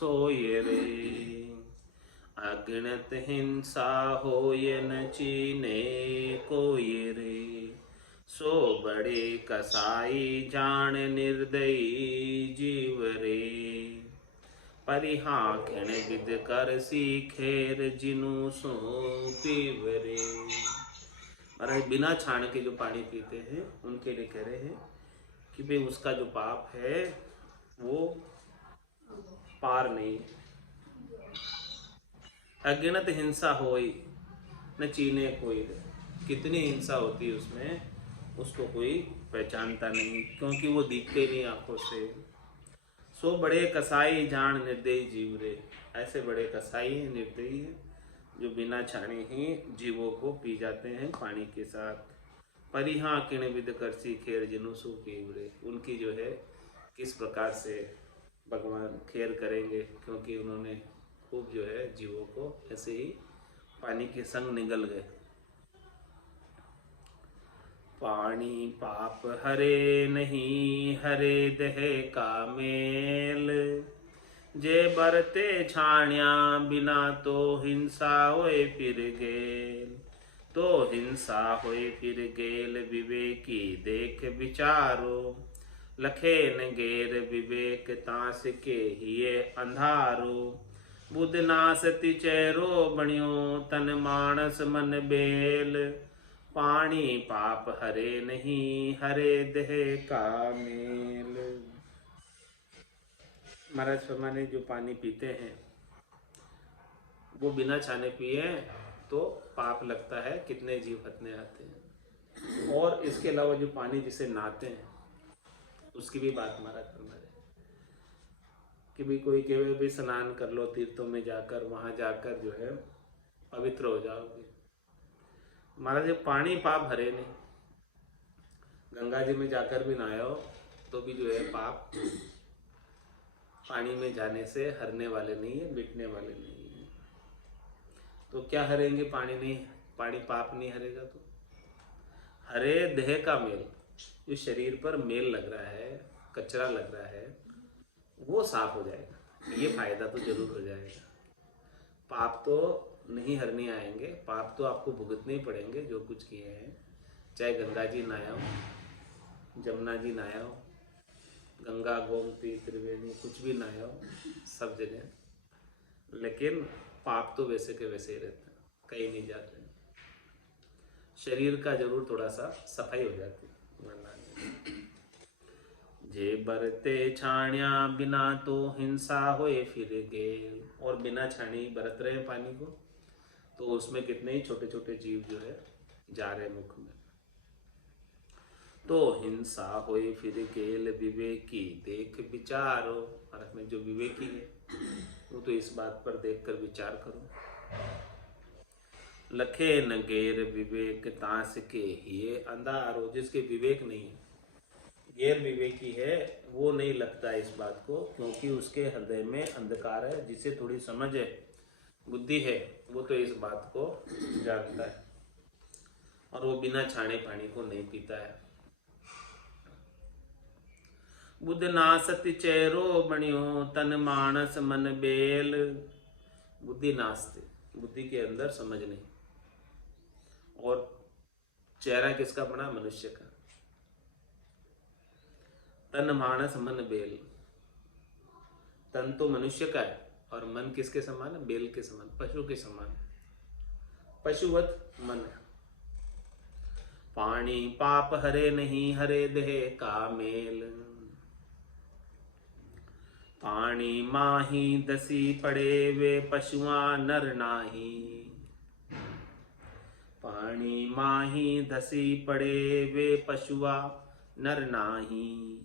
सोय रे। अगणत हिंसा होय न चीने कोय रे। सो बड़े कसाई जान निर्दयी जीव रे। परिहा खिण विद कर सीखेर जिनु सो पीव रे। महाराज बिना छाण के जो पानी पीते हैं उनके लिए कह रहे हैं कि भाई उसका जो पाप है वो पार नहीं। अगिनत हिंसा होई न चीने कोई। कितनी हिंसा होती है उसमें, उसको कोई पहचानता नहीं, क्योंकि वो दिखते नहीं आंखों से। सो बड़े कसाई जान निर्दयी जीव रे। ऐसे बड़े कसाई हैं, निर्दयी हैं, जो बिना छाने ही जीवों को पी जाते हैं पानी के साथ। परिहा किण विद करसी खेर जिनु सु पीवरे। उनकी जो है किस प्रकार से भगवान खेर करेंगे, क्योंकि उन्होंने खूब जो है जीवों को ऐसे ही पानी के संग निगल गए। पानी पाप हरे नहीं, हरे दहे का मेल। जे बरते छाण्या बिना तो हिंसा होए फिर गेल। तो हिंसा होए फिर गेल विवेकी देख विचारो। लखेन गेर विवेक तास के हिये अंधारो। बुध नासति चेहरो बणियो तन मानस मन बेल। पानी पाप हरे नहीं, हरे देह का मेल। महाराज फरमाने जो पानी पीते हैं वो बिना छाने पिए तो पाप लगता है, कितने जीव हतने आते हैं। और इसके अलावा जो पानी जिसे नहाते हैं उसकी भी बात महाराज फरमा रहे कि भी कोई कहे भी स्नान कर लो तीर्थों में जाकर, वहां जाकर जो है पवित्र हो जाओगे। महाराज ये पानी पाप हरे नहीं। गंगा जी में जाकर भी नहाए हो तो भी जो है पाप पानी में जाने से हरने वाले नहीं है, मिटने वाले नहीं है। तो क्या हरेंगे? पानी नहीं, पानी पाप नहीं हरेगा तो हरे देह का मेल। जो शरीर पर मेल लग रहा है, कचरा लग रहा है, वो साफ हो जाएगा। ये फायदा तो जरूर हो जाएगा। पाप तो नहीं हरने आएंगे, पाप तो आपको भुगतने ही पड़ेंगे जो कुछ किए हैं। चाहे गंगा जी नहाया हो, जमुना जी नहाया हो, गंगा गोमती त्रिवेणी कुछ भी नहाया हो, सब जगह, लेकिन पाप तो वैसे के वैसे ही रहते हैं, कहीं नहीं जाते। शरीर का जरूर थोड़ा सा सफाई हो जाती है, वरना जे बरते छाण्या बिना तो हिंसा होए फिर गेल। और बिना छानी बरत रहे हैं पानी को तो उसमें कितने ही छोटे छोटे जीव जो है जा रहे मुख में। तो हिंसा होए फिर गेल विवेकी देख विचारो। भारत में जो विवेकी है वो तो इस बात पर देखकर विचार करो। लखे न गेर विवेक तास के हिये अंधारो। जिसके विवेक नहीं है, गैर विवेकी है, वो नहीं लगता इस बात को, क्योंकि उसके हृदय में अंधकार है। जिसे थोड़ी समझ है, बुद्धि है, वो तो इस बात को जानता है और वो बिना छाने पानी को नहीं पीता है। बुद्ध नासति चेहरो बणियो तन मानस मन बेल। बुद्धि नास्ते, बुद्धि के अंदर समझ नहीं। और चेहरा किसका बना? मनुष्य का। तन मानस मन बेल। तन तो मनुष्य का है और मन किसके समान है? बेल के समान, पशु के समान, पशुवत मन है। पानी पाप हरे नहीं, हरे देह का मेल। पानी माही दसी पड़े वे पशुआ नर नाही। पानी माही दसी पड़े वे पशुआ नर नाही।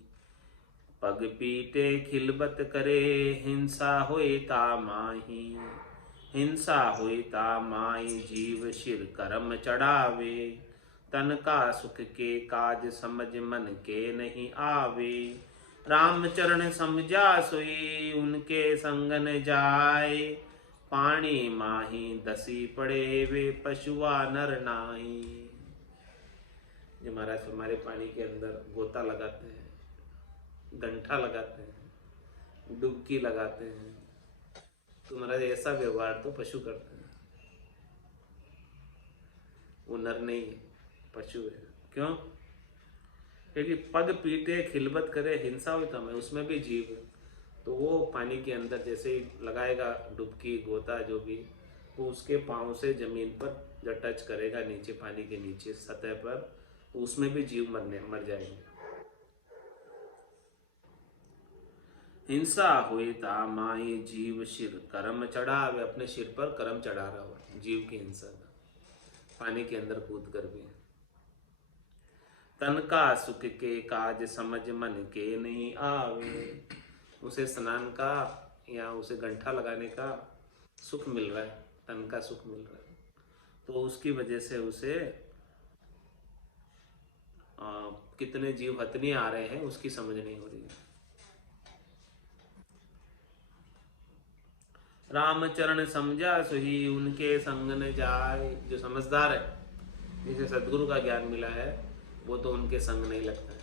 पग पीटे खिलबत करे हिंसा होए ता माही। हिंसा होए ता माई जीव शिर करम चढ़ावे। तन का सुख के काज समझ मन के नहीं आवे। राम चरण समझा सोई उनके संगन जाए। पानी माही दसी पड़े वे पशुआ नर नाई। जो महाराज हमारे पानी के अंदर गोता लगाते हैं, गंठा लगाते हैं, डुबकी लगाते हैं, तुम्हारा ऐसा व्यवहार तो पशु करते हैं, वो नर नहीं है, पशु है। क्यों? क्योंकि पग पीटे, खिलबत करे, हिंसा हो तो मैं, उसमें भी जीव है। तो वो पानी के अंदर जैसे ही लगाएगा डुबकी, गोता, जो भी, वो उसके पाँव से जमीन पर जब टच करेगा, नीचे पानी के नीचे सतह पर, उसमें भी जीव मर जाएंगे। हिंसा हुई ता माई जीव सिर कर्म चढ़ा, वे अपने सिर पर कर्म चढ़ा रहा हो जीव की हिंसा का, पानी के अंदर कूद कर भी। तन का सुख के काज समझ मन के नहीं आवे, उसे स्नान का या उसे गंठा लगाने का सुख मिल रहा है, तन का सुख मिल रहा है, तो उसकी वजह से उसे कितने जीव हतनी आ रहे हैं उसकी समझ नहीं हो रही है। रामचरण समझा सुही उनके संग न जाए, जो समझदार है, जिसे सदगुरु का ज्ञान मिला है, वो तो उनके संग नहीं लगता है।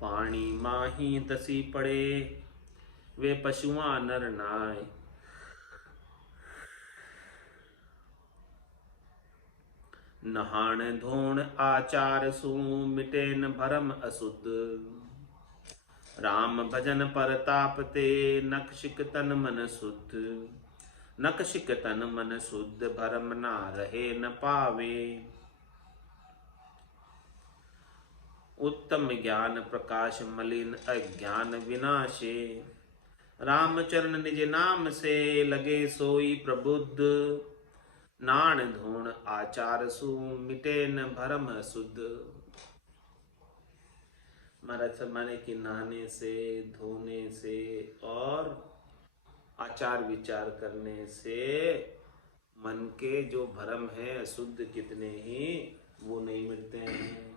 पानी माही तसी पड़े, वे पशुआ नर नाय, नहाण धोण आचार सु मिटे न भरम अशुद्ध, राम भजन परताप ते नक्शिक तन मन शुद्ध, नक्शिक तन मन शुद्ध भरम ना रहे न पावे, उत्तम ज्ञान प्रकाश मलिन अज्ञान विनाशे, रामचरण निज नाम से लगे सोई प्रबुद्ध, नाण धूण आचार सु मिटे न भरम शुद्ध। महाराज माने कि नहाने से, धोने से और आचार विचार करने से मन के जो भरम है अशुद्ध कितने ही, वो नहीं मिटते हैं।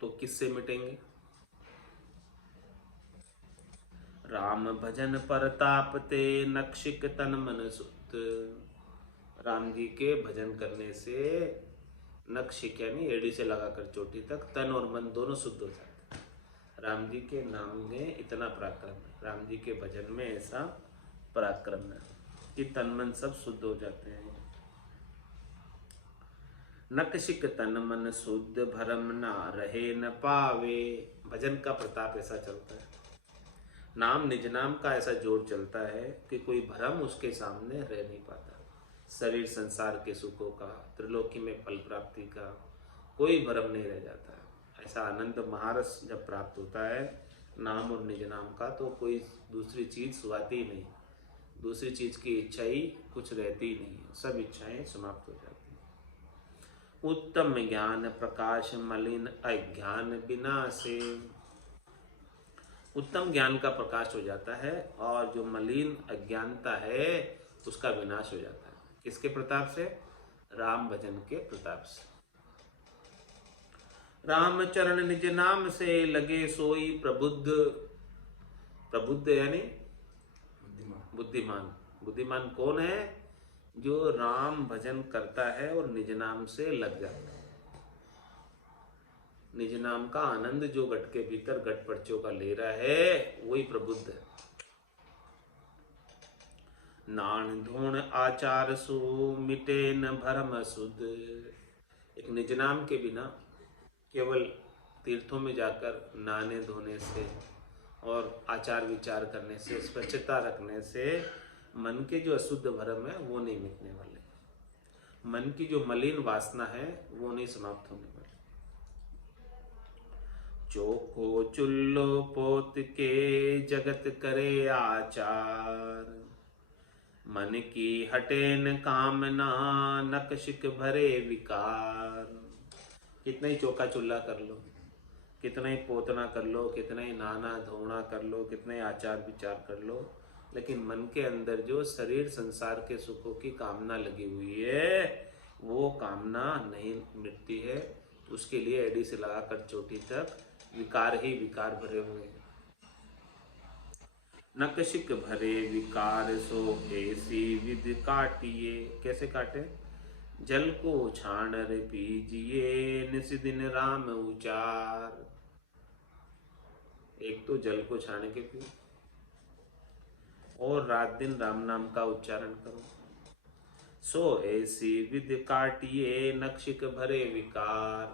तो किससे मिटेंगे? राम भजन परताप ते नक्शिक तन मन शुद्ध, राम जी के भजन करने से नक्शिक यानी एड़ी से लगाकर चोटी तक तन और मन दोनों शुद्ध हो जाते हैं। राम जी के नाम में इतना पराक्रम है, राम जी के भजन में ऐसा पराक्रम है कि तन मन सब शुद्ध हो जाते हैं। नक्शिक तन मन शुद्ध भरम ना रहे न पावे, भजन का प्रताप ऐसा चलता है, नाम निज नाम का ऐसा जोर चलता है कि कोई भ्रम उसके सामने रह नहीं पाता। शरीर संसार के सुखों का, त्रिलोकी में फल प्राप्ति का कोई भ्रम नहीं रह जाता है। ऐसा आनंद महारस जब प्राप्त होता है नाम और निज नाम का, तो कोई दूसरी चीज सुहाती ही नहीं, दूसरी चीज की इच्छा ही कुछ रहती ही नहीं, सब इच्छाएं समाप्त हो जाती हैं। उत्तम ज्ञान प्रकाश मलिन अज्ञान विनाशे, उत्तम ज्ञान का प्रकाश हो जाता है और जो मलिन अज्ञानता है उसका विनाश हो जाता है। किसके प्रताप से? राम भजन के प्रताप से। रामचरण निज नाम से लगे सोई प्रबुद्ध, प्रबुद्ध यानी बुद्धिमान। बुद्धिमान कौन है? जो राम भजन करता है और निज नाम से लग जाता है। निज नाम का आनंद जो घट के भीतर घट पर्चों का ले रहा है वही प्रबुद्ध है। नान धूण आचार सु मिटे न भरम शुद्ध, एक निज नाम के बिना केवल तीर्थों में जाकर नहाने धोने से और आचार विचार करने से, स्वच्छता रखने से मन के जो अशुद्ध भरम है वो नहीं मिटने वाले, मन की जो मलिन वासना है वो नहीं समाप्त होने वाली। चोखो चुल्लो पोत के जगत करे आचार, मन की हटे न कामना नक्शिक भरे विकार। कितना ही चौका चुल्ला कर लो, कितना ही पोतना कर लो, कितना ही नहाना धोना कर लो, कितना ही आचार विचार कर लो, लेकिन मन के अंदर जो शरीर संसार के सुखों की कामना लगी हुई है वो कामना नहीं मिटती है। उसके लिए एड़ी से लगाकर चोटी तक विकार ही विकार भरे हुए हैं। नक्शिक भरे विकार सो ऐसी विधि काटिए, कैसे काटे? जल को छान रे पीजिए, निस दिन राम उचार। एक तो जल को छान के पियो और रात दिन राम नाम का उच्चारण करो। सो ऐसी विधि काटिए, नक्षिक भरे विकार।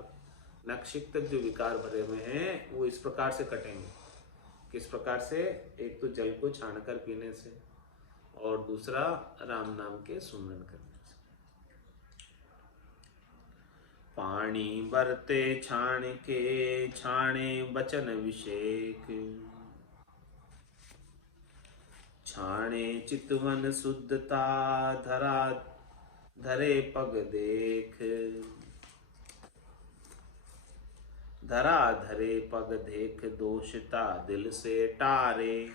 नक्षिक तक जो विकार भरे हुए हैं वो इस प्रकार से कटेंगे। किस प्रकार से? एक तो जल को छानकर पीने से और दूसरा राम नाम के सुमरन करने से। पानी बरते छान के, छाने बचन अभिषेक। छाने चितवन शुद्धता, धरा धरे पग देख। धरा धरे पग देख, दोषता दिल से टारे।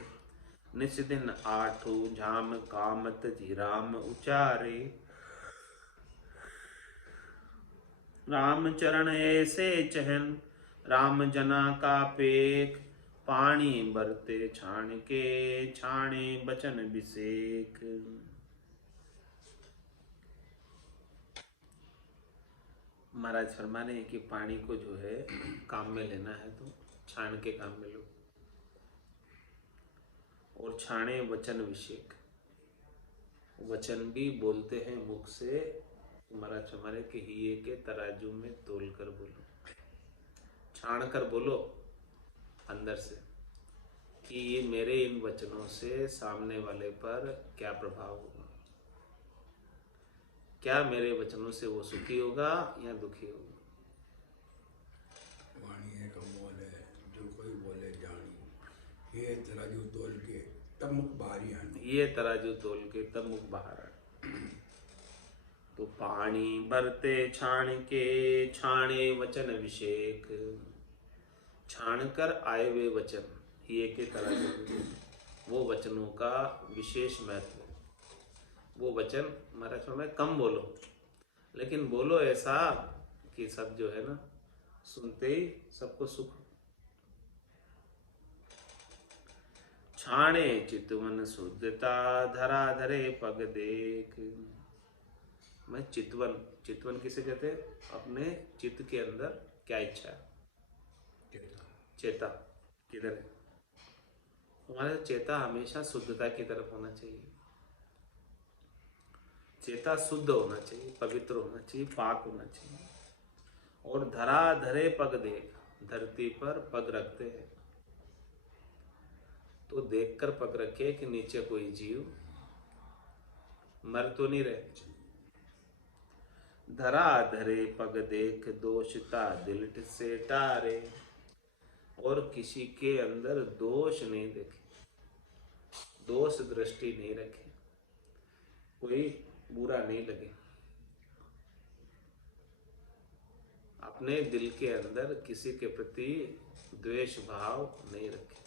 निस दिन आठू झाम, कामत जी राम उचारे। राम चरण ऐसे चहन, राम जना का पेख। पानी बरते छान के, छाने बचन अभिषेक। महाराज फरमाने कि पानी को जो है काम में लेना है तो छान के काम में लो। और छाने वचन अभिषेक। वचन भी बोलते हैं मुख से, महाराज फरमाने कि हिये के तराजू में तोल कर बोलो। छान कर बोलो अंदर से कि ये मेरे इन वचनों से सामने वाले पर क्या प्रभाव होगा, क्या मेरे वचनों से वो सुखी होगा या दुखी होगा। वाणी है कमोल है, जो कोई बोले जानी। ये तराजू तोल के तब मुख बाहरी आनी। ये तराजू तोल के तब मुख बाहर आनी। तो पानी बरते छान के, छाने वचन अभिषेक। छान कर आए हुए वचन ये के तराजू में, वो वचनों का विशेष महत्व है। वो वचन महाराज में कम बोलो, लेकिन बोलो ऐसा कि सब जो है ना सुनते ही सबको सुख। छाने चितवन शुद्धता, धरा धरे पग देख। मैं चितवन, चितवन किसे कहते हैं? अपने चित्त के अंदर क्या इच्छा है, चेता किधर है? हमारा चेता हमेशा शुद्धता की तरफ होना चाहिए। चेता शुद्ध होना चाहिए, पवित्र होना चाहिए, पाक होना चाहिए। और धरा धरे पग देख, धरती पर पग रखते हैं तो देखकर पग रखे कि नीचे कोई जीव मर तो नहीं रहे। धरा धरे पग देख, दोषता दिल से टारे। और किसी के अंदर दोष नहीं देखे, दोष दृष्टि नहीं रखे, कोई बुरा नहीं लगे। अपने दिल के अंदर किसी के प्रति द्वेष भाव नहीं रखे।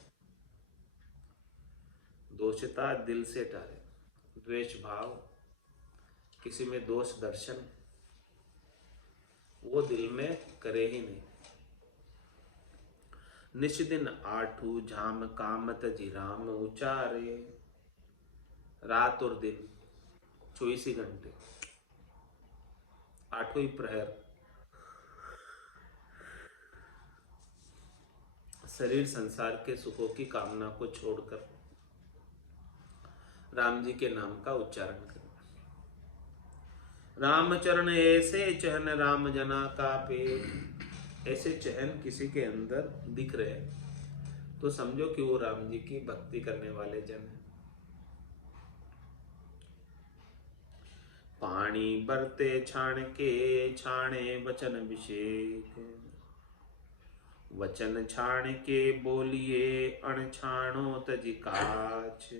दोषता दिल से टारे, द्वेष भाव, किसी में दोष दर्शन वो दिल में करे ही नहीं। निश दिन आठू झाम, कामत जी राम उचारे। रात और दिन 24 घंटे, आठों ही प्रहर शरीर संसार के सुखों की कामना को छोड़कर राम जी के नाम का उच्चारण करें। रामचरण ऐसे चहन, राम जना का पे। ऐसे चहन किसी के अंदर दिख रहे तो समझो कि वो राम जी की भक्ति करने वाले जन हैं। पानी बरते छान के, छाने वचन अभिषेक। वचन छान के बोलिए, अणछाणो तजि काछ।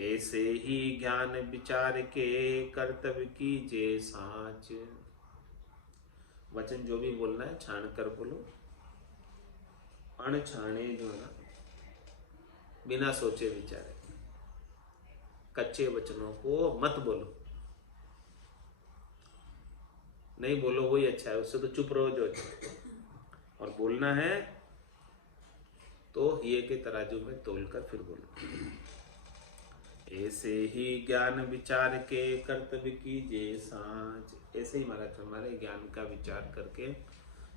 ऐसे ही ज्ञान विचार के, कर्तव्य कीजिए साच। वचन जो भी बोलना है छान कर बोलो। अणछाणे जो है ना, बिना सोचे विचारे, कच्चे वचनों को मत बोलो। नहीं बोलो वही अच्छा है, उससे तो चुप रहो जो अच्छा। और बोलना है तो ये के तराजू में तोल कर फिर बोलो। ऐसे ही ज्ञान विचार के कर्तव्य कीजिए साँच। ऐसे ही महाराज हमारे ज्ञान का विचार करके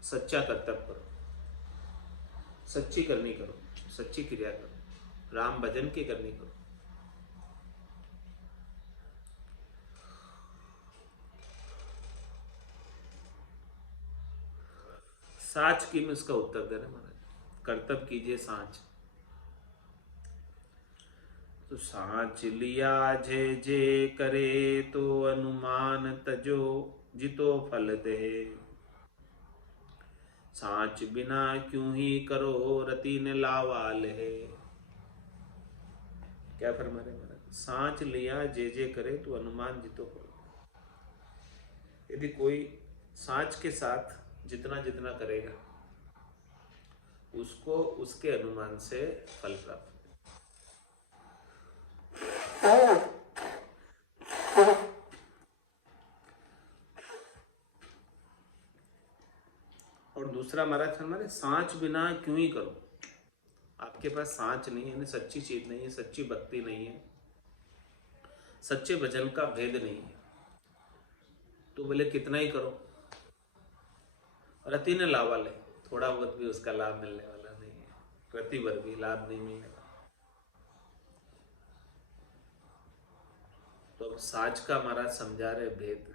सच्चा कर्तव्य करो, सच्ची करनी करो, सच्ची क्रिया करो, राम भजन की करनी करो। साच की में उसका उत्तर दे रहे महाराज, कर्तव्य कीजिए साँच। तो साँच लिया जे जे करे तो अनुमान तजो जितो फल दे। साँच बिना क्यों ही करो रति ने लावाल है। क्या फरमा रहे महाराज, साँच लिया जे जे करे तो अनुमान जितो फल। यदि कोई साँच के साथ जितना जितना करेगा उसको उसके अनुमान से फल प्राप्त। और दूसरा महाराज हमारे साँच बिना क्यों ही करो। आपके पास साँच नहीं है, सच्ची चीज नहीं है, सच्ची भक्ति नहीं है, सच्चे भजन का भेद नहीं है, तो बोले कितना ही करो रति ने लावा ले, थोड़ा बहुत भी उसका लाभ मिलने वाला नहीं है, रति भर भी लाभ नहीं मिलेगा। तो अब साज का महाराज समझा रहे भेद।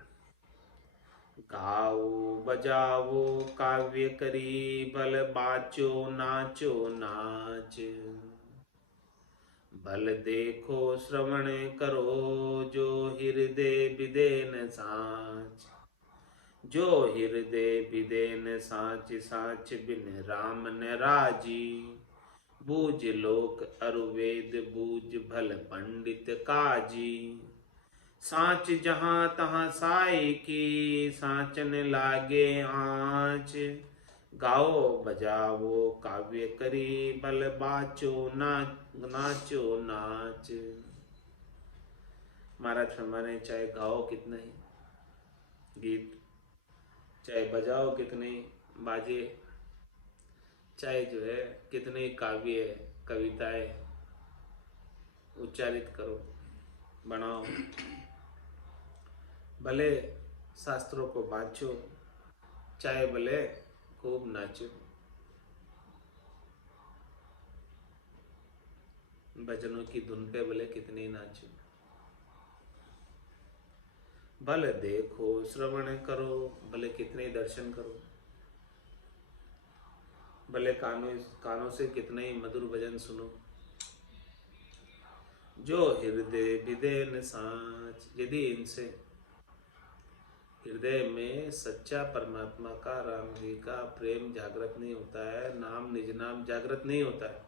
गाओ बजाओ काव्य करी भल बाचो नाचो नाच। भल देखो श्रवण करो जो हृदय विदेन साच। जो हृदय विदेन साच साच बिन राम न राजी। बूझ लोक अरुवेद बूझ भल पंडित काजी। साच जहाँ तहाँ साई की साचन लागे आँच। गाओ बजाओ काव्य करी बल बाचो नाचो नाच। महाराज फरमाने चाहे गाओ कितना ही गीत, चाहे बजाओ कितने बाजे, चाहे जो है कितने काव्य कविताएं उच्चारित करो बनाओ, भले शास्त्रों को बाँचो, चाहे भले खूब नाचो, भजनों की धुन पे भले कितने नाचो। भले देखो श्रवण करो, भले कितने दर्शन करो, भले कानों से कितने ही मधुर भजन सुनो। जो हृदय विदेन साच, यदि इनसे हृदय में सच्चा परमात्मा का, राम जी का प्रेम जागृत नहीं होता है, नाम निज नाम जागृत नहीं होता है।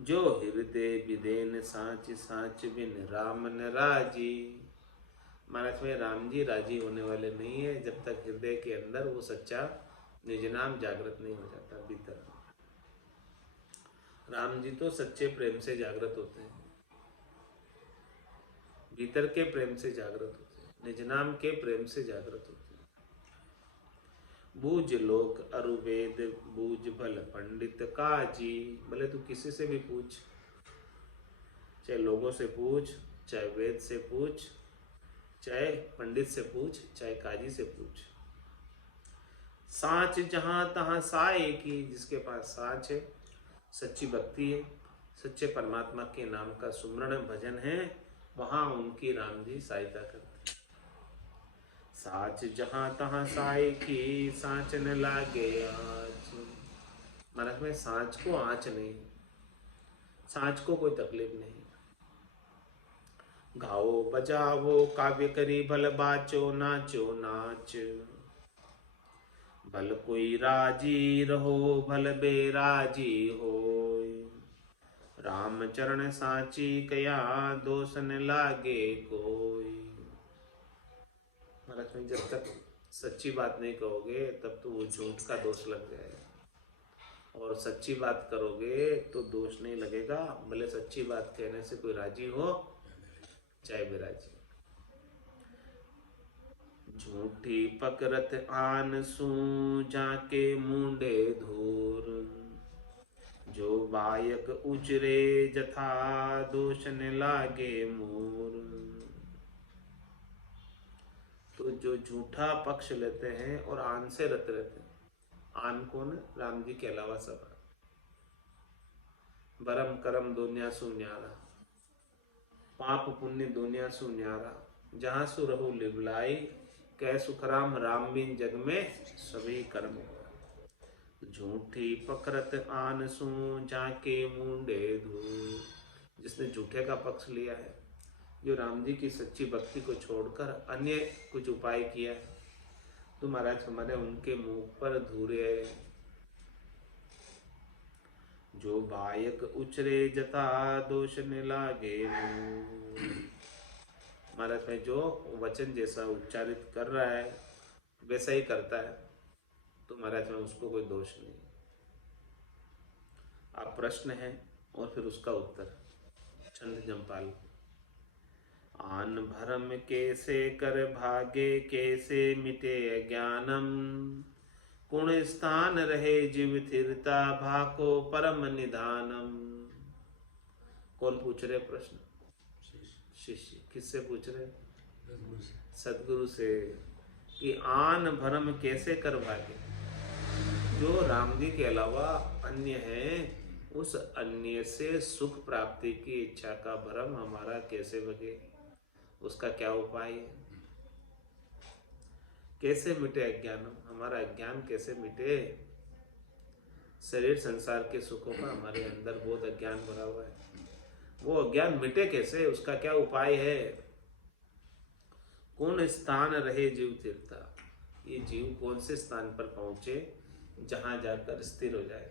जो हृदय विदेन साच साच बिन राम न राजी। महाराज में राम जी राजी होने वाले नहीं है जब तक हृदय के अंदर वो सच्चा निज नाम जागृत नहीं हो जाता भीतर। राम जी तो सच्चे प्रेम से जागृत होते हैं, भीतर के प्रेम से जागृत होते हैं, निज नाम के प्रेम से जागृत होते हैं। बूझ लोक अरुवेद बूझ भल पंडित काजी। भले तू किसी से भी पूछ, चाहे लोगों से पूछ, चाहे वेद से पूछ, चाहे पंडित से पूछ, चाहे काजी से पूछ। साच जहां तहां साए की, जिसके पास साच है, सच्ची भक्ति है, सच्चे परमात्मा के नाम का सुमरण भजन है, वहां उनकी राम जी सहायता करते। साच जहां तहां साए की साच न लागे आँच। महाराज में साँच को आँच नहीं, साँच को कोई तकलीफ नहीं। गाओ बजाओ काव्य करी भल बाचो नाचो नाच। भल कोई राजी रहो भल बेराजी होय। राम चरण साची कया दोष न लागे कोई। महाराज में जब तक सच्ची बात नहीं कहोगे तब तो वो झूठ का दोष लग जाएगा, और सच्ची बात करोगे तो दोष नहीं लगेगा। भले सच्ची बात कहने से कोई राजी हो चाहे बेराजी। झूठी पकड़त आन सू जाके मुंडे धूर। जो बायक उचरे जथा दोष न लागे मूर। तो जो झूठा पक्ष लेते हैं और आन से रत रहते हैं, आन कौन है? राम जी के अलावा सब। बरम करम दुनिया सु न्यारा, पाप पुण्य दुनिया सु न्यारा, जहाँ सु रहु लिवलाई, कै सुखराम राम बिन जग में सभी कर्म। झूठी पकड़त आन सु जाके मुंडे धूल। जिसने झूठे का पक्ष लिया है, जो राम जी की सच्ची भक्ति को छोड़कर अन्य कुछ उपाय किया है, तो महाराज हमारे उनके मुंह पर धूरे। जो बायक उचरे जता दोष न लागे मूर। महाराज में जो वचन जैसा उच्चारित कर रहा है वैसा ही करता है, तो महाराज में उसको कोई दोष नहीं। आप प्रश्न है और फिर उसका उत्तर। छंद जमपाल। आन भरम कैसे कर भागे, कैसे मिटे अज्ञानम, गुण स्थान रहे जीव थिरता, भाको परम निधानम। कौन पूछ रहे प्रश्न? शिष्य। किससे पूछ रहे? सदगुरु से। कि आन भरम कैसे कर भागे, जो राम जी के अलावा अन्य है, उस अन्य से सुख प्राप्ति की इच्छा का भ्रम हमारा कैसे भगे, उसका क्या उपाय है? कैसे मिटे अज्ञानम, हमारा अज्ञान कैसे मिटे? शरीर संसार के सुखों का हमारे अंदर बहुत अज्ञान भरा हुआ है, वो अज्ञान मिटे कैसे, उसका क्या उपाय है? कौन स्थान रहे जीव तीर्था, ये जीव कौन से स्थान पर पहुंचे जहां जाकर स्थिर हो जाए,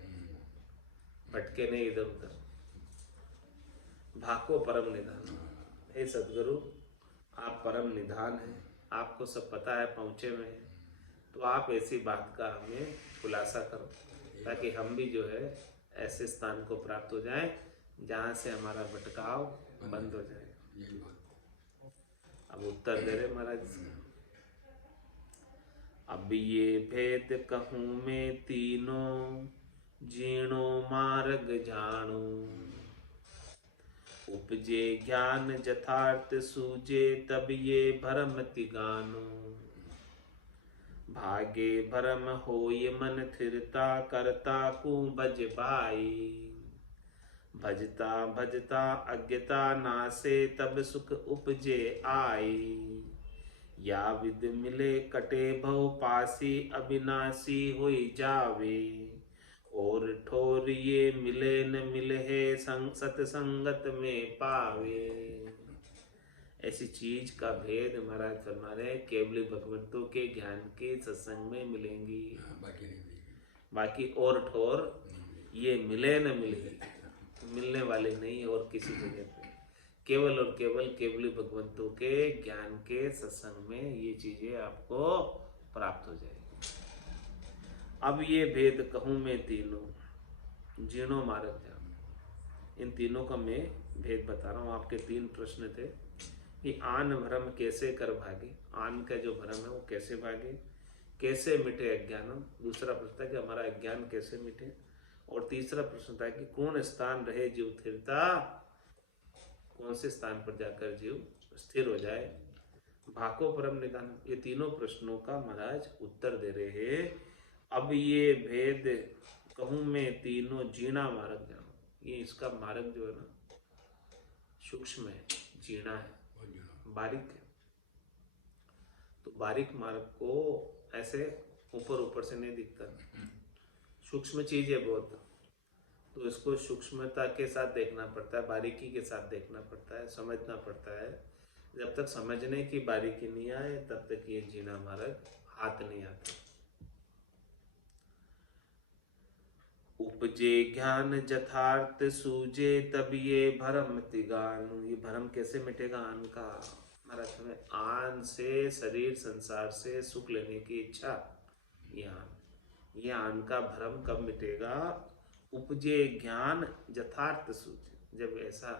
भटके नहीं इधर उधर। भाको परम निधान। हे सदगुरु, आप परम निधान हैं, आपको सब पता है, पहुंचे में है, तो आप ऐसी बात का हमें खुलासा करो, ताकि हम भी जो है ऐसे स्थान को प्राप्त हो जाएं जहां से हमारा भटकाव बंद हो जाए। अब उत्तर दे रहे महाराज। अब ये भेद कहूँ मैं तीनों, जीणो मार्ग जाणो, उपजे ज्ञान यथार्थ सूझे, तब ये भरम तिगानो। भागे भरम होय मन थिरता, करता को भज पाई, भजता भजता अज्ञता नासे, तब सुख उपजे आई। या विद मिले कटे भव पासी, अविनाशी होई जावे, और ठोर ये मिले न मिले है, सत्संगत में पावे। ऐसी चीज का भेद महाराज फरमा रहे केवली भगवंतों के ज्ञान के सत्संग में मिलेंगी, बाकी और ठोर ये मिले न मिले, मिलने वाले नहीं और किसी जगह पे। केवल और केवल केवली भगवंतों के ज्ञान के सत्संग में ये चीजें आपको प्राप्त हो जाएगी। अब ये भेद कहूँ मैं तीनों, जीणो मार्ग जानो। इन तीनों का मैं भेद बता रहा हूँ। आपके तीन प्रश्न थे कि आन भ्रम कैसे कर भागे, आन का जो भ्रम है वो कैसे भागे, कैसे मिटे अज्ञानम। दूसरा प्रश्न था कि हमारा अज्ञान कैसे मिटे, और तीसरा प्रश्न था कि कौन स्थान रहे जीव स्थिरता, कौन से स्थान पर जाकर जीव स्थिर हो जाए। भाको परम निधान। ये तीनों प्रश्नों का महाराज उत्तर दे रहे हैं। अब ये भेद कहूँ मैं तीनों, जीणा मार्ग जानो। ये इसका मार्ग जो है ना सूक्ष्म है, जीणा है, बारीक है। तो बारीक मार्ग को ऐसे ऊपर ऊपर से नहीं दिखता, सूक्ष्म चीज है बहुत, तो इसको सूक्ष्मता के साथ देखना पड़ता है, बारीकी के साथ देखना पड़ता है, समझना पड़ता है। जब तक समझने की बारीकी नहीं आए तब तक ये जीना मार्ग हाथ नहीं आता। उपजे ज्ञान यथार्थ सूझे, तब ये भरम तिगानु। ये भरम कैसे मिटेगा आन का? महाराज हमें आन से, शरीर संसार से सुख लेने की इच्छा, ये आन का भ्रम कब मिटेगा? उपजे ज्ञान यथार्थ सूझे। जब ऐसा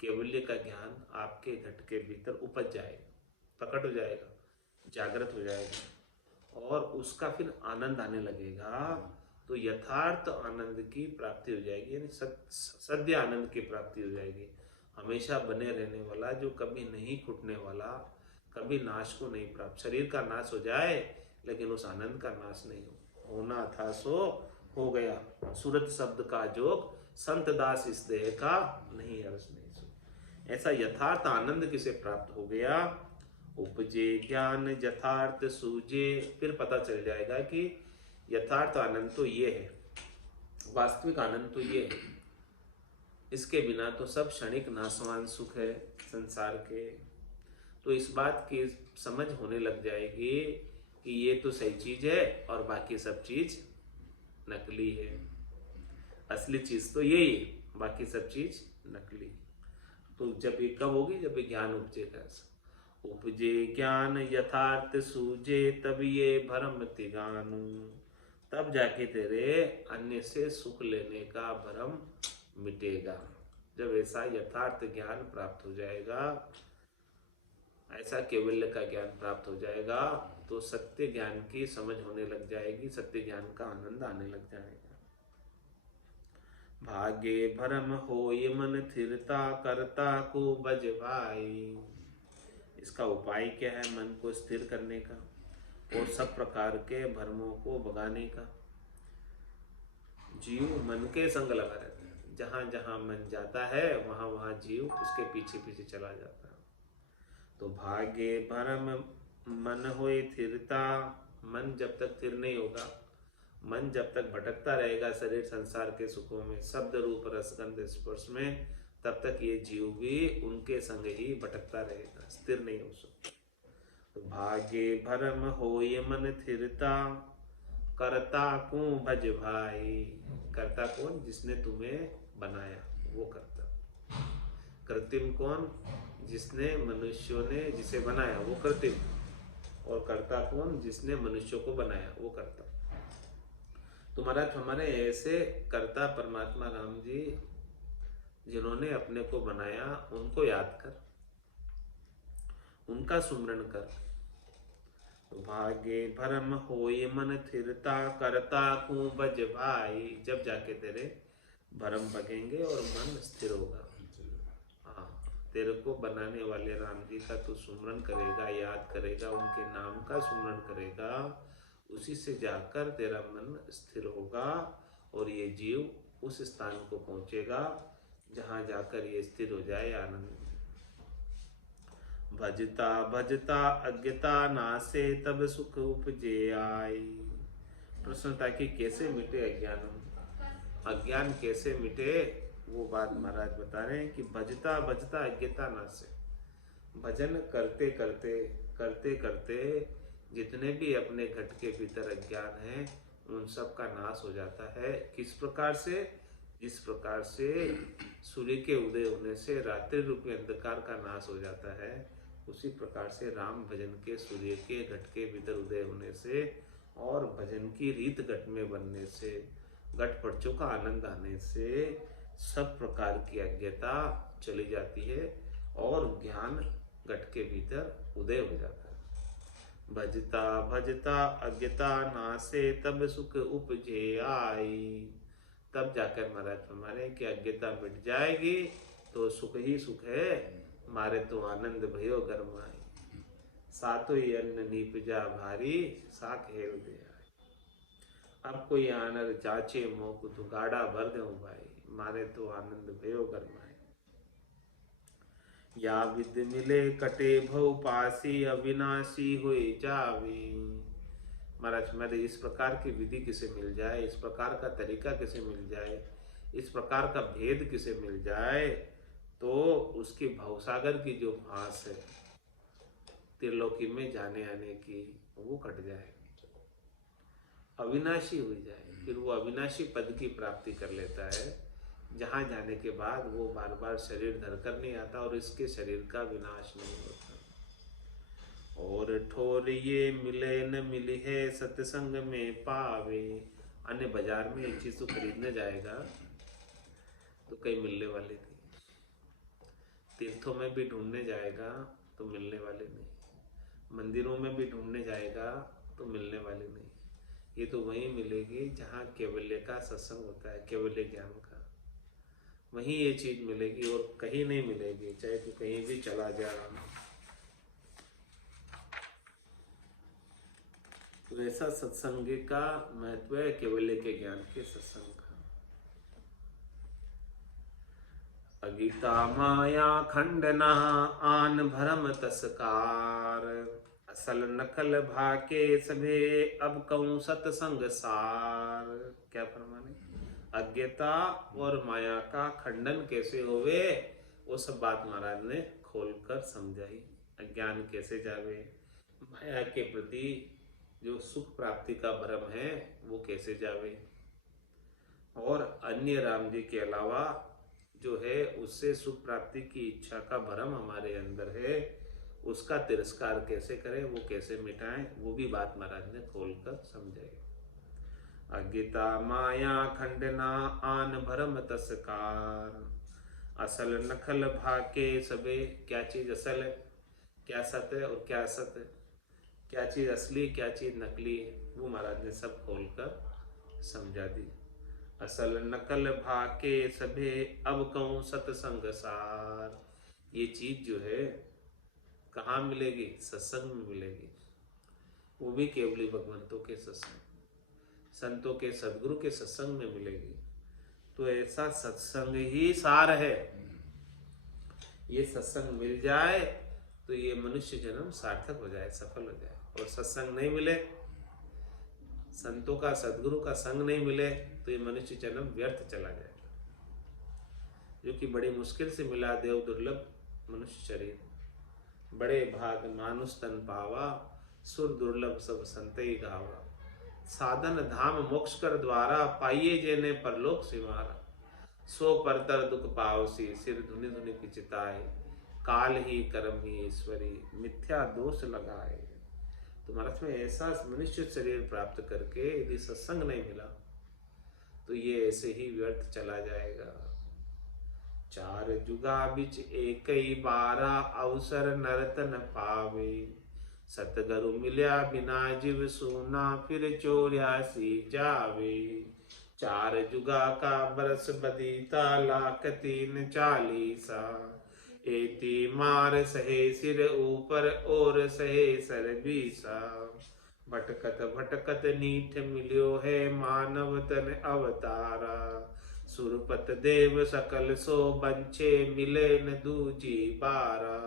केवल्य का ज्ञान आपके घट के भीतर उपज जाएगा, प्रकट हो जाएगा, जागृत हो जाएगा, और उसका फिर आनंद आने लगेगा, तो यथार्थ आनंद की प्राप्ति हो जाएगी, यानी सद्य आनंद की प्राप्ति हो जाएगी। हमेशा बने रहने वाला, जो कभी नहीं छूटने वाला, कभी नाश को नहीं प्राप्त। शरीर का नाश हो जाए लेकिन उस आनंद का नाश नहीं हो। होना था सो हो गया, सूरत शब्द का जोग, संत दास इस देह का नहीं हर्ष नहीं सो। ऐसा यथार्थ आनंद किसे प्राप्त हो गया? उपजे ज्ञान यथार्थ सूझे। फिर पता चल जाएगा कि यथार्थ आनंद तो ये है, वास्तविक आनंद तो ये है, इसके बिना तो सब क्षणिक नाशवान सुख है संसार के। तो इस बात की समझ होने लग जाएगी कि ये तो सही चीज है और बाकी सब चीज नकली है। असली चीज तो यही है, बाकी सब चीज नकली। तो जब ये कब होगी? जब ये ज्ञान उपजेगा। उपजे ज्ञान यथार्थ सूझे, तब ये भरम तिगानु। तब जाके तेरे अन्य से सुख लेने का भरम मिटेगा। जब ऐसा यथार्थ ज्ञान प्राप्त हो जाएगा, ऐसा केवल्य का ज्ञान प्राप्त हो जाएगा, तो सत्य ज्ञान की समझ होने लग जाएगी, सत्य ज्ञान का आनंद आने लग जाएगा। भागे भरम हो ये मन थिरता, करता को बज भाई। इसका उपाय क्या है? मन को स्थिर करने का और सब प्रकार के भ्रमों को भगाने का। जीव मन के संग लगा रहता है, जहां जहां मन जाता है वहां वहां जीव उसके पीछे पीछे चला जाता है। तो भागे भरम मन होए थिरता। मन जब तक स्थिर नहीं होगा, मन जब तक भटकता रहेगा शरीर संसार के सुखों में, शब्द रूप रसगंध स्पर्श में, तब तक ये जीव भी उनके संग ही भटकता रहेगा, स्थिर नहीं हो सकता। तो भागे भरम हो ये मन थिरता, करता को भज भाई। करता कौन? जिसने तुम्हें बनाया, वो करता। कृत्रिम कौन? जिसने मनुष्यों ने जिसे बनाया, वो कृत्रिम। और कर्ता कौन? जिसने मनुष्यों को बनाया, वो कर्ता। तो महाराज हमारे ऐसे कर्ता परमात्मा राम जी, जिन्होंने अपने को बनाया, उनको याद कर, उनका सुमरण कर। तो भागे भरम होए मन थिरता, करता को बज भाई। जब जाके तेरे भरम भगेंगे और मन स्थिर होगा। हाँ, तेरे को बनाने वाले राम जी का तू सुमरण करेगा, याद करेगा, उनके नाम का सुमरण करेगा, उसी से जाकर तेरा मन स्थिर होगा और ये जीव उस स्थान को पहुंचेगा जहां जाकर ये स्थिर हो जाए आनंद। भजता भजता अज्ञता नासे, तब सुख उपजे आई। प्रश्नता की कैसे मिटे अज्ञान? अज्ञान कैसे मिटे, वो बात महाराज बता रहे हैं कि भजता भजता अज्ञता नासे। भजन करते करते करते करते जितने भी अपने घट के भीतर अज्ञान है, उन सब का नाश हो जाता है। किस प्रकार से? जिस प्रकार से सूर्य के उदय होने से रात्रि रूपी अंधकार का नाश हो जाता है, उसी प्रकार से राम भजन के सूर्य के घट के भीतर उदय होने से और भजन की रीत घट में बनने से, घट पक्षों का आनंद आने से सब प्रकार की अज्ञता चली जाती है और ज्ञान घट के भीतर उदय हो जाता है। भजता भजता अज्ञता नासे, तब सुख उपजे आई। तब जाकर महाराज हमारे कि अज्ञता मिट जाएगी तो सुख ही सुख है, मारे तो आनंद भयो गरमाई। सातो ही अन्न नीपजा भारी, साख हेल दे आई। अब कोई आनर जाचे मोक, तो गाड़ा भर दो भाई, मारे तो आनंद भयो गरमाई। या विद मिले कटे भव पासी, अविनाशी हुए जावी। महाराज मेरे इस प्रकार की विधि किसे मिल जाए, इस प्रकार का तरीका किसे मिल जाए, इस प्रकार का भेद किसे मिल जाए, तो उसकी भवसागर की जो फांस है त्रिलोकी में जाने आने की, वो कट जाएगी, अविनाशी हो जाए। फिर वो अविनाशी पद की प्राप्ति कर लेता है, जहाँ जाने के बाद वो बार बार शरीर धरकर नहीं आता और इसके शरीर का विनाश नहीं होता। और ठोर ये मिले न मिली है, सत्संग में पावे। अन्य बाजार में एक चीज तो खरीदने जाएगा तो कहीं मिलने वाले नहीं, तीर्थों में भी ढूंढने जाएगा तो मिलने वाले नहीं, मंदिरों में भी ढूंढने जाएगा तो मिलने वाले नहीं। ये तो वहीं मिलेगी जहाँ कैवल्य का सत्संग होता है, कैवल्य ज्ञान का। वहीं ये चीज मिलेगी और कहीं नहीं मिलेगी, चाहे तू कहीं भी चला जा। तो ऐसा सत्संग का महत्व है कैवल्य के ज्ञान के सत्संग का। अगीता माया खंडना आन भरम तस्कार, असल नकल भाके सभे अब कहूँ सत्संग सार। क्या फरमाने? अज्ञता और माया का खंडन कैसे होवे, वो सब बात महाराज ने खोलकर समझाई। अज्ञान कैसे जावे, माया के प्रति जो सुख प्राप्ति का भ्रम है वो कैसे जावे, और अन्य राम जी के अलावा जो है उससे सुख प्राप्ति की इच्छा का भ्रम हमारे अंदर है, उसका तिरस्कार कैसे करें, वो कैसे मिटाएं, वो भी बात महाराज ने खोलकर समझाई। अज्ञता माया खंडना आन भरम तस्कार, असल नखल भाके सबे। क्या चीज असल है, क्या सत्य है और क्या असत है, क्या चीज असली क्या चीज नकली है, वो महाराज ने सब खोलकर समझा दी। असल नकल भाके सभे अब कहूँ सत्संग सार। ये चीज जो है कहाँ मिलेगी? सत्संग में मिलेगी, वो भी केवली भगवंतों के सत्संग, संतों के सदगुरु के सत्संग में मिलेगी। तो ऐसा सत्संग ही सार है। ये सत्संग मिल जाए तो ये मनुष्य जन्म सार्थक हो जाए, सफल हो जाए। और सत्संग नहीं मिले, संतों का सदगुरु का संग नहीं मिले, तो ये मनुष्य जन्म व्यर्थ चला जाएगा। जो कि बड़ी मुश्किल से मिला देव दुर्लभ मनुष्य शरीर, बड़े भाग मानुष तन पावा, सुर दुर्लभ सब संतई गावा। साधन धाम मोक्ष कर द्वारा, पाइये जेने परलोक सिवारा। सो परतर दुख पावसी, सिर धुनि धुनि पिचिताए। काल ही कर्म ही ईश्वरी, मिथ्या दोष लगाए। तो महाराज में ऐसा मनुष्य शरीर प्राप्त करके यदि सत्संग नहीं मिला तो ये ऐसे ही व्यर्थ चला जाएगा। चार जुगा बिच एक ही बारा, अवसर नरतन पावे। सतगुरु मिल्या बिना जीव सूना, फिर 84 जावे। चार जुगा का बरस बदीता, लाख 340। एती मार सहे सिर ऊपर, और सहे सर 20। भटकत भटकत नीठ मिल्यो है, मानव तन अवतारा। सुरपत देव सकल सो बंछे, मिले न दूजी बारा।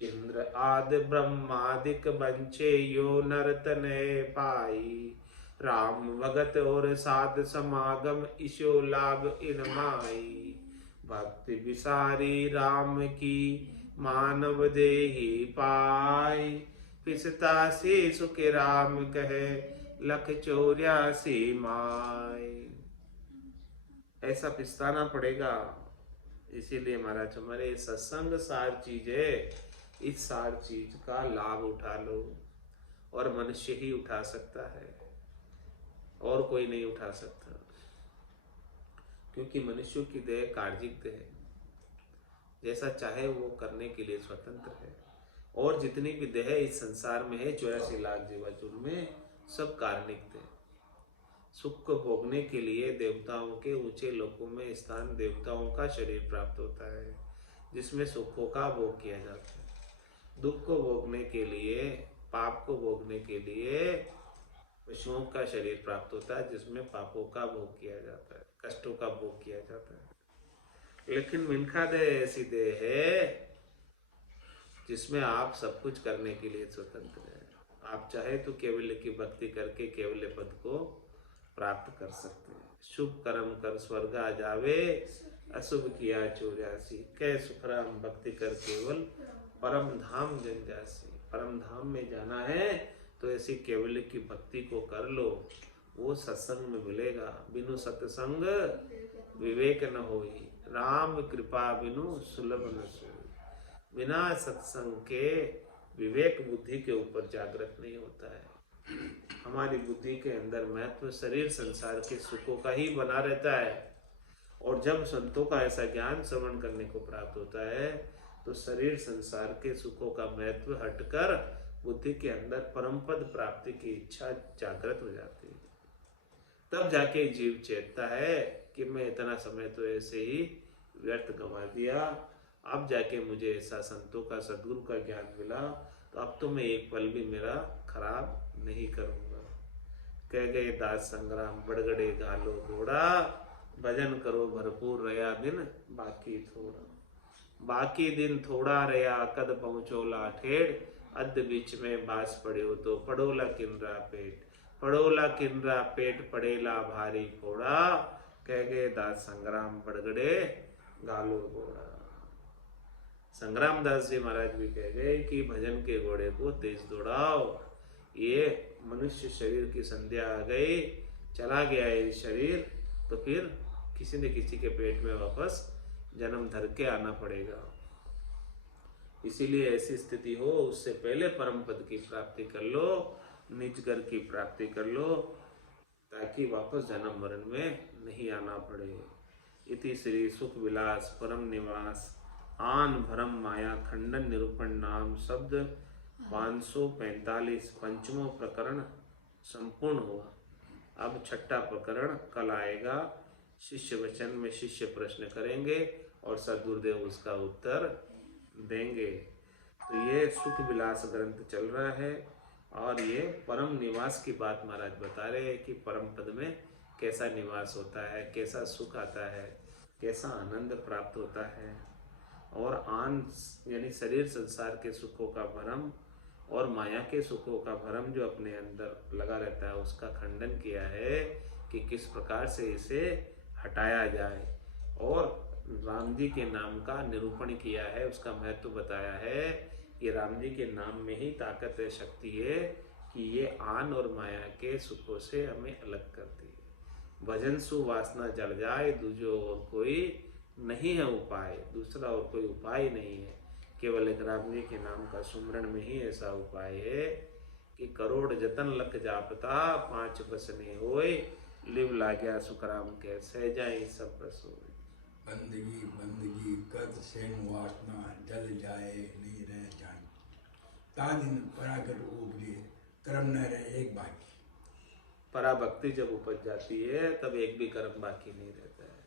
इंद्र आदि ब्रह्मादिक बंछे, यो नरतन पाई। राम भगत और साध समागम, ईशो लाभ इन माई। भक्ति विसारी राम की, मानव देहि पाई। पिसता से सुख राम कहे, लख 84 माई। ऐसा पिसताना पड़ेगा। इसीलिए महाराज हमारे सत्संग सार चीज है, इस सार चीज का लाभ उठा लो। और मनुष्य ही उठा सकता है, और कोई नहीं उठा सकता, क्योंकि मनुष्यों की देह कार्जिक देह, जैसा चाहे वो करने के लिए स्वतंत्र है। और जितनी भी देह इस संसार में है 84 लाख जीवाचुर में, सब कारणिक देह। सुख को भोगने के लिए देवताओं के ऊंचे लोकों में स्थान, देवताओं का शरीर प्राप्त होता है जिसमें सुखों का भोग किया जाता है। दुख को भोगने के लिए, पाप को भोगने के लिए पशुओं का शरीर प्राप्त होता है जिसमें पापों का भोग किया जाता है, कष्टों का भोग किया जाता है। लेकिन मिल्खा देह ऐसी देह है जिसमें आप सब कुछ करने के लिए स्वतंत्र हैं। आप चाहे तो केवल्य की भक्ति करके केवल्य पद को प्राप्त कर सकते हैं। शुभ कर्म कर स्वर्ग आ जावे, अशुभ किया 84। कै सुखराम भक्ति कर केवल, परम धाम जन जासी। परम धाम में जाना है तो ऐसी केवल्य की भक्ति को कर लो, वो सत्संग में मिलेगा। बिनु सत्संग विवेक न होई, राम कृपा बिनु सुलभ न सोई। बिना सत्संग के विवेक बुद्धि के ऊपर जागृत नहीं होता है। हमारी बुद्धि के अंदर महत्व शरीर संसार के सुखों का ही बना रहता है। और जब संतों का ऐसा ज्ञान श्रवण करने को प्राप्त होता है तो शरीर संसार के सुखों का महत्व हटकर बुद्धि के अंदर परम पद प्राप्ति की इच्छा जागृत हो जाती है। तब जाके जीव चेतता है कि मैं इतना समय तो ऐसे ही व्यर्थ गंवा दिया। अब जाके मुझे ऐसा संतों का सद्गुरु का ज्ञान मिला, तो अब तो मैं एक पल भी मेरा खराब नहीं करूँगा। कह गए दास संग्राम बड़गड़े घालो घोड़ा, भजन करो भरपूर रया दिन बाकी थोड़ा। बाकी दिन थोड़ा रया कद पहुँचो लाठेड़, अध बीच में बास पड़ो तो पड़ोला किन्रा पेट, पड़ोला किन्रा पेट पड़ेला भारी फोड़ा। कह गए दास संग्राम बड़गड़े घालो घोड़ा। संग्राम दास जी महाराज भी कह गए कि भजन के घोड़े को तेज दौड़ाओ। ये मनुष्य शरीर की संध्या आ गई, चला गया ये शरीर, तो फिर किसी न किसी के पेट में वापस जन्म धर के आना पड़ेगा। इसीलिए ऐसी स्थिति हो उससे पहले परम पद की प्राप्ति कर लो, निज घर की प्राप्ति कर लो, ताकि वापस जन्म मरण में नहीं आना पड़े। इति श्री सुख विलास परम निवास आन भरम माया खंडन निरूपण नाम शब्द 545 पंचमों प्रकरण संपूर्ण हुआ। अब छठा प्रकरण कल आएगा। शिष्य वचन में शिष्य प्रश्न करेंगे और सद्गुरुदेव उसका उत्तर देंगे। तो ये सुख विलास ग्रंथ चल रहा है और ये परम निवास की बात महाराज बता रहे हैं कि परम पद में कैसा निवास होता है, कैसा सुख आता है, कैसा आनंद प्राप्त होता है। और आन यानी शरीर संसार के सुखों का भ्रम और माया के सुखों का भ्रम जो अपने अंदर लगा रहता है, उसका खंडन किया है कि किस प्रकार से इसे हटाया जाए। और राम जी के नाम का निरूपण किया है, उसका महत्व बताया है कि राम जी के नाम में ही ताकत है, शक्ति है कि ये आन और माया के सुखों से हमें अलग करती है। भजन सु वासना जल जाए, दूजो और कोई नहीं है उपाय, दूसरा और कोई उपाय नहीं है। केवल एक राम जी के नाम का सुमरण में ही ऐसा उपाय है कि करोड़ जतन लख जापता, 5 बसने होए, लिव लाग्या सुखराम के सहजाई सब बस होए। बंदगी बंदगी कद सेन वासना जल जाए नहीं रह जाए, तादिन परागत उगले कर्म न रहे एक बाकी। पराभक्ति जब उपज जाती है तब एक भी कर्म बाकी नहीं रहता है।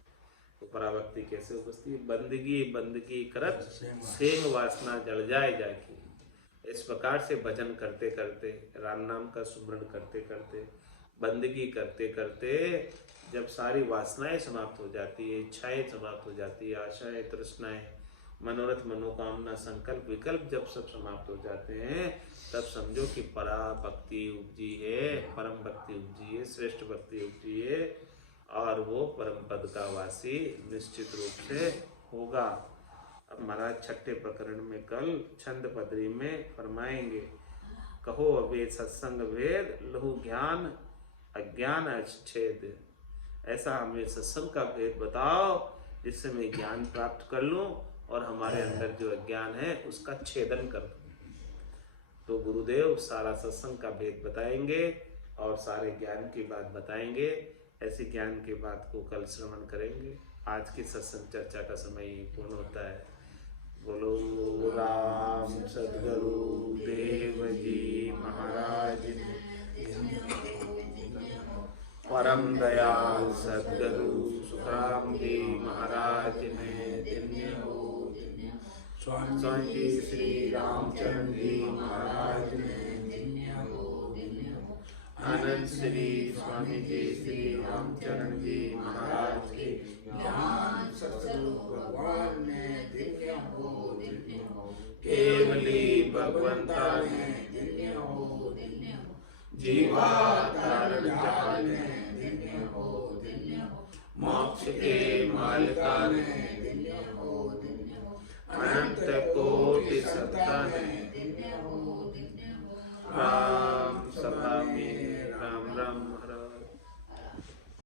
तो पराभक्ति कैसे उपजती है? बंदगी बंदगी करत सेम वासना जल जाए जाकी। इस प्रकार से भजन करते करते, राम नाम का सुमरण करते करते, बंदगी करते करते जब सारी वासनाएं समाप्त हो जाती है, इच्छाएं समाप्त हो जाती है, आशाएं तृष्णाएं मनोरथ मनोकामना संकल्प विकल्प जब सब समाप्त हो जाते हैं, तब समझो कि परा भक्ति उपजी है, परम भक्ति उपजी है, श्रेष्ठ भक्ति उपजी है और वो परम पद का वासी निश्चित रूप से होगा। अब महाराज छठे प्रकरण में कल छंद पदरी में फरमाएंगे, कहो अवेद सत्संग वेद, लहु ज्ञान अज्ञान अच्छेद। ऐसा हमें सत्संग का भेद बताओ जिससे मैं ज्ञान प्राप्त कर लूं और हमारे अंदर जो अज्ञान है उसका छेदन कर दूं। तो गुरुदेव सारा सत्संग का भेद बताएंगे और सारे ज्ञान की बात बताएंगे। ऐसी ज्ञान की बात को कल श्रवण करेंगे। आज की सत्संग चर्चा का समय पूर्ण होता है। बोलो राम सद्गुरु देव जी महाराज, परम दयाल सद्गुरु सुखराम जी महाराज ने धन्य हो। स्वामी जी श्री रामचंद्र जी महाराज ने धन्य हो। आनंद श्री स्वामी जी श्री रामचंद्र जी महाराज के ज्ञान सतस्वरूप भगवान ने धन्य हो। केवली भगवंता ने धन्य हो। जीवा तारण जहान ने धन्य हो। मोक्ष के मालिका ने धन्य हो। अनंत कोटि सत्ता ने धन्य हो।